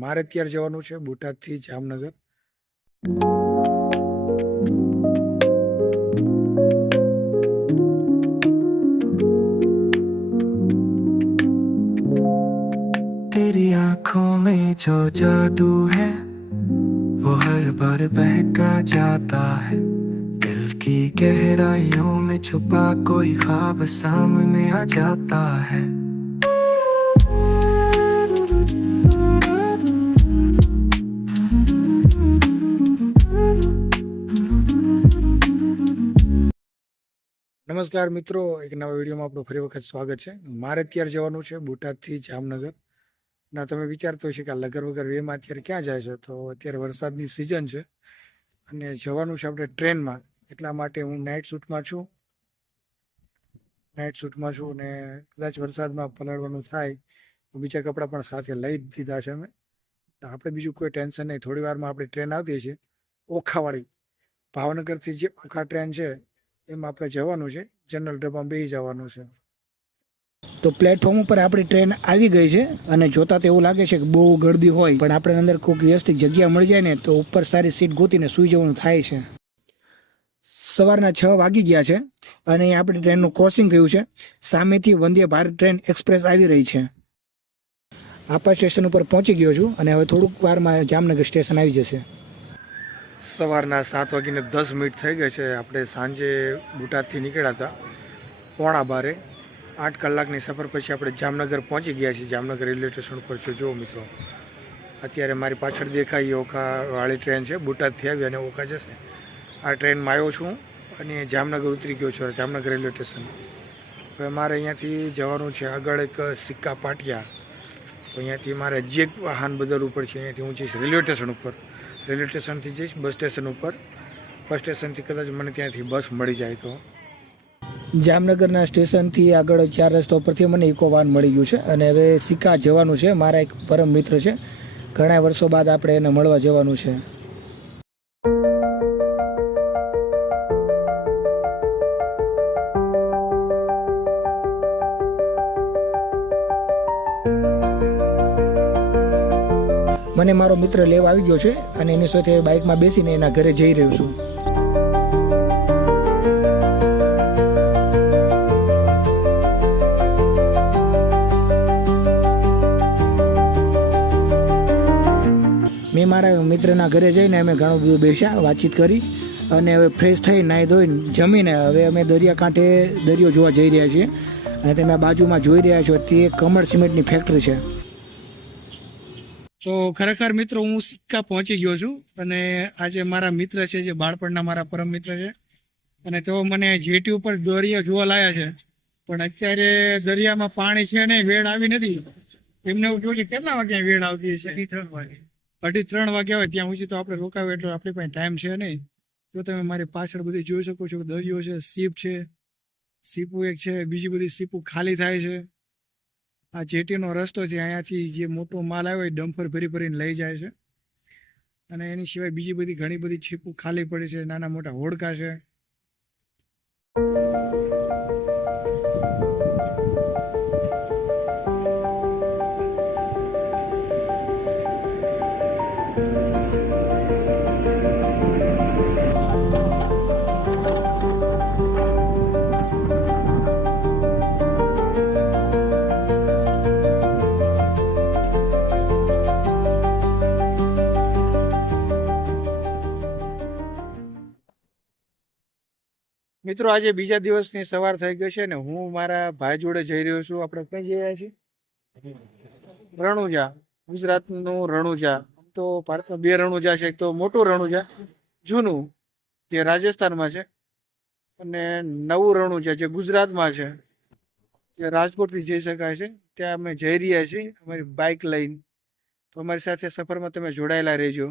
મારે અત્યારે જવાનું છે બોટાદથી જામનગર तेरी आंखों में जो जादू है वो हर बार बहका जाता है दिल की गहराइयों में छुपा कोई ख्वाब सामने आ जाता है નમસ્કાર મિત્રો, એક નવા વિડીયોમાં આપણું ફરી વખત સ્વાગત છે. મારે અત્યારે જવાનું છે બોટાદથી જામનગર. ના, તમે વિચારતો હશે કે આ લગર વગર વેમાં અત્યારે ક્યાં જાય છે? તો અત્યારે વરસાદની સિઝન છે અને જવાનું છે આપણે ટ્રેનમાં. એટલા માટે હું નાઇટ શૂટમાં છું. નાઇટ શૂટમાં છું અને કદાચ વરસાદમાં પલળવાનું થાય તો બીજા કપડાં પણ સાથે લઈ દીધા છે અમે. આપણે બીજું કોઈ ટેન્શન નહીં. થોડી વારમાં આપણી ટ્રેન આવતી છે ઓખાવાળી. ભાવનગરથી જે ઓખા ટ્રેન છે એમાં આપણે જવાનું છે. જનરલ ડબ્બામાં બેસી જવાનું છે. તો પ્લેટફોર્મ ઉપર આપણી ટ્રેન આવી ગઈ છે અને જોતા તો એવું લાગે છે કે બહુ ગળદી હોય, પણ આપણે અંદર કોઈક વ્યવસ્થિત જગ્યા મળી જાય ને તો ઉપર સારી સીટ ગોતીને સૂઈ જવાનું થાય છે. સવારના છ વાગી ગયા છે અને આપણી ટ્રેનનું ક્રોસિંગ થયું છે. સામેથી વંદે ભારત ટ્રેન એક્સપ્રેસ આવી રહી છે. આપા સ્ટેશન ઉપર પહોંચી ગયો છું અને હવે થોડુંક વારમાં જામનગર સ્ટેશન આવી જશે. સવારના સાત વાગીને દસ મિનિટ થઈ ગઈ છે. આપણે સાંજે બોટાદથી નીકળ્યા હતા, પોણા બારે. આઠ કલાકની સફર પછી આપણે જામનગર પહોંચી ગયા છીએ. જામનગર રેલવે સ્ટેશન ઉપર છો. જુઓ મિત્રો, અત્યારે મારી પાછળ દેખાય ઓખાવાળી ટ્રેન છે. બોટાદથી આવી અને ઓખા જશે. આ ટ્રેનમાં આવ્યો છું અને જામનગર ઉતરી ગયો છું. Jamnagar railway station. હવે મારે અહીંયાથી જવાનું છે. આગળ એક સિક્કા પાટિયા. તો અહીંયાથી મારે જે વાહન બદલવું પડશે, અહીંયાથી હું જઈશ રેલવે સ્ટેશન ઉપર. રેલવે સ્ટેશનથી જઈશ, બસ સ્ટેશન ઉપર. બસ સ્ટેશનથી કદાચ મને ત્યાંથી બસ મળી જાય તો. જામનગરના સ્ટેશનથી આગળ ચાર રસ્તા ઉપરથી મને ઇકો વાન મળી ગયું છે અને હવે સિક્કા જવાનું છે. મારા એક પરમ મિત્ર છે. ઘણા વર્ષો બાદ આપણે એને મળવા જવાનું છે. મને મારો મિત્ર લેવા આવી ગયો છે અને એની સાથે બાઇકમાં બેસીને એના ઘરે જઈ રહ્યો છું. મેં મારા મિત્રના ઘરે જઈને અમે ઘણું બધું બેસ્યા, વાતચીત કરી અને હવે ફ્રેશ થઈ, નાહી ધોઈને જમીને હવે અમે દરિયાકાંઠે દરિયો જોવા જઈ રહ્યા છીએ અને તમે બાજુમાં જોઈ રહ્યા છો, તે કમળ સિમેન્ટની ફેક્ટરી છે. તો ખરેખર મિત્રો હું સિક્કા પહોંચી ગયો છું અને આજે મારા મિત્ર છે જે બાળપણના મારા પરમ મિત્ર છે. અને તેઓ મને જેટી ઉપર દરિયો જોવા લાયા છે. પણ અત્યારે દરિયામાં પાણી છે નહીં વેળ આવી નથી. એમને એવું જોયું કેટલા વાગ્યા વેળ આવતી છે અઢી ત્રણ વાગે. અઢી ત્રણ વાગ્યા હોય ત્યાં સુધી તો આપણે રોકાવે એટલો આપણી પાસે ટાઈમ છે નહીં. તો તમે મારી પાછળ બધી જોઈ શકો છો દરિયો છે સીપ છે. સીપુ એક છે બીજી બધી સીપુ ખાલી થાય છે. આ જેટીનો રસ્તો છે, અહીંયાથી જે મોટો માલ આવ્યો એ ડમ્ફર ભરી ભરીને લઈ જાય છે. અને એની સિવાય બીજી બધી ઘણી બધી છીપું ખાલી પડી છે, નાના મોટા હોડકા છે. મિત્રો, આજે બીજા દિવસની સવાર થઈ ગઈ છે ને હું મારા ભાઈ જોડે જઈ રહ્યો છું. આપણે ક્યાં જઈ રહ્યા છીએ? રણુજા, ગુજરાતનું રણુજા. તો ભારતમાં બે રણુજા છે. એક તો મોટું રણુજા, જૂનું, જે રાજસ્થાનમાં છે, અને નવું રણુજા જે ગુજરાતમાં છે, જે રાજકોટથી જઈ શકાય છે. ત્યાં અમે જઈ રહ્યા છીએ. અમારી બાઇક લઈને. તો અમારી સાથે સફરમાં તમે જોડાયેલા રહેજો.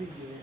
लीजिए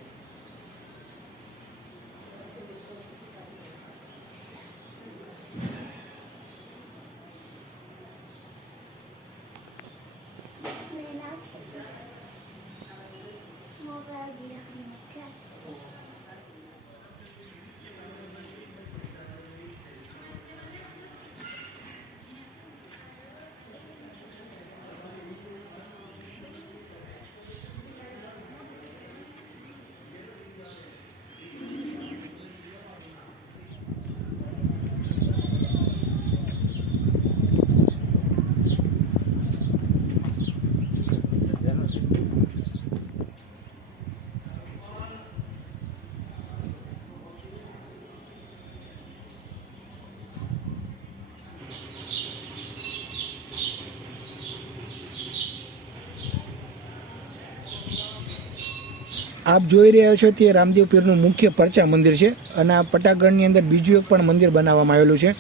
આપ જોઈ રહ્યા છો તે રામદેવ પીરનું મુખ્ય પરચા મંદિર છે અને આ પટાગઢની અંદર બીજું એક પણ મંદિર બનાવવામાં આવેલું છે.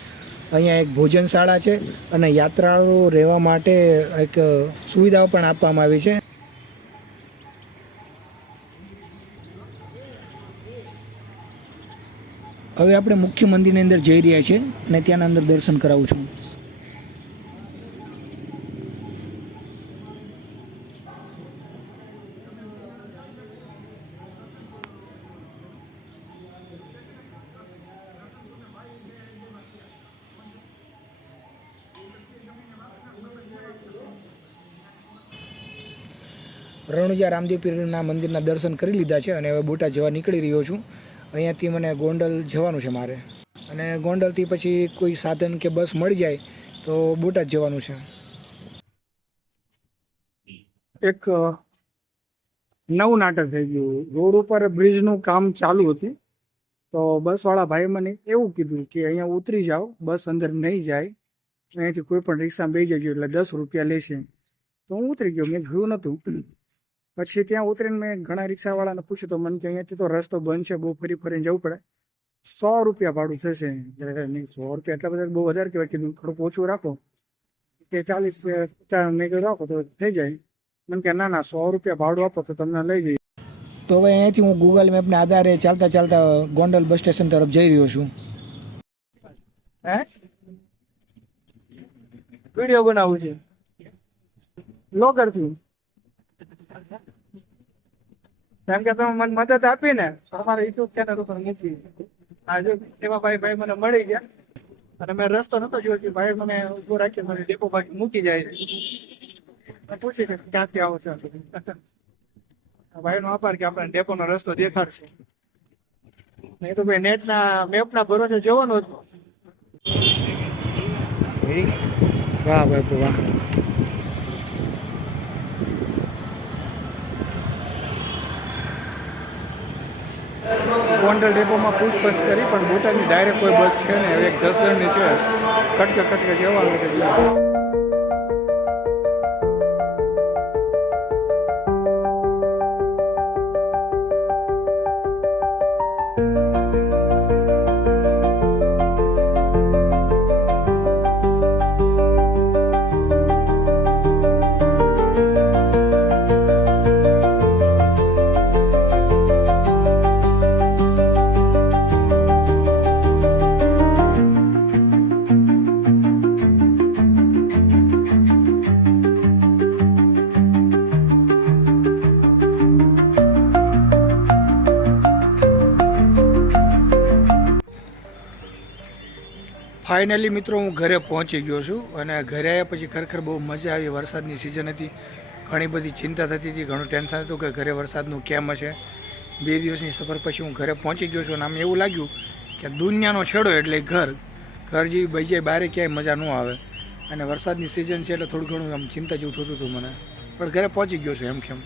અહીંયા એક ભોજનશાળા છે અને યાત્રાળુઓ રહેવા માટે એક સુવિધાઓ પણ આપવામાં આવી છે. હવે આપણે મુખ્ય મંદિરની અંદર જઈ રહ્યા છીએ અને ત્યાંના અંદર દર્શન કરાવું છું. રણુજા રામદેવ પીરના મંદિરના દર્શન કરી લીધા છે અને હવે બોટા જવા નીકળી રહ્યો છું. અહીંયાથી મને ગોંડલ જવાનું છે મારે. અને ગોંડલથી પછી કોઈ સાધન કે બસ મળી જાય તો બોટાદ જવાનું છે. એક નવું નાટક થઈ ગયું. રોડ ઉપર બ્રિજનું કામ ચાલુ હતું. તો બસવાળા ભાઈ મને એવું કીધું કે અહીંયા ઉતરી જાઓ, બસ અંદર નહીં જાય. અહીંયાથી કોઈ પણ રિક્ષા બેસી જજો એટલે દસ રૂપિયા લેશે. તો હું ઉતરી ગયો. મેં જોયું નહોતું. પછી ત્યાં ઉતરીને મેં ઘણા રિક્ષાવાળાને પૂછ્યું તો મને કે અહીંયાથી તો રસ્તો બંધ છે બહુ ફરી ફરીને જવું પડે. સો રૂપિયા ભાડું થશે. નહીં સો રૂપિયા એટલા બધા બહુ વધારે કહેવાય. કીધું થોડુંક ઓછું રાખો. કે ચાલીસ મેં કીધું રાખો તો થઈ જાય. મને કે ના ના સો રૂપિયા ભાડું આપો તો તમને લઈ જઈએ. તો હવે અહીંયાથી હું ગૂગલ મેપના આધારે ચાલતા ચાલતા ગોંડલ બસ સ્ટેશન તરફ જઈ રહ્યો છું. હે? વીડિયો બનાવું છે. બ્લોગર છું કેમ કે તમે મને મદદ આપી ને તો અમારા યુટ્યુબ ચેનલ ઉપર મૂકી. આજે સેવાભાઈ ભાઈ મને મળી ગયા. અને મેં રસ્તો નતો જોયો કે ભાઈ મને ઊભો રાખી મને ડેપો ભાગી મૂકી જાય છે. પૂછી છે, ક્યાંથી આવો છો? ભાઈ નો આભાર કે આપણને ડેપો નો રસ્તો દેખાડશે. નહીં તો ભાઈ નેટ ના મેપ ના ભરોસે જવાનું હતું વાહ ભાઈ વાહ. ગોંડલ ડેપોમાં પૂછપરછ કરી, પણ બોટાદની ડાયરેક્ટ કોઈ બસ છે ને એક જસદણની છે. કટકે કટકે જવાનું છે. ફાઇનલી મિત્રો, હું ઘરે પહોંચી ગયો છું અને ઘરે આવ્યા પછી ખરેખર બહુ મજા આવી. વરસાદની સિઝન હતી. ઘણી બધી ચિંતા થતી હતી, ઘણું ટેન્શન હતું કે ઘરે વરસાદનું કેમ હશે? બે દિવસની સફર પછી હું ઘરે પહોંચી ગયો છું અને આમ એવું લાગ્યું કે દુનિયાનો છેડો એટલે ઘર. ઘર જેવી બીજે બહારે ક્યાંય મજા ન આવે. અને વરસાદની સિઝન છે એટલે થોડું ઘણું આમ ચિંતા જેવું થતું હતું મને. પણ ઘરે પહોંચી ગયો છું એમ કેમ.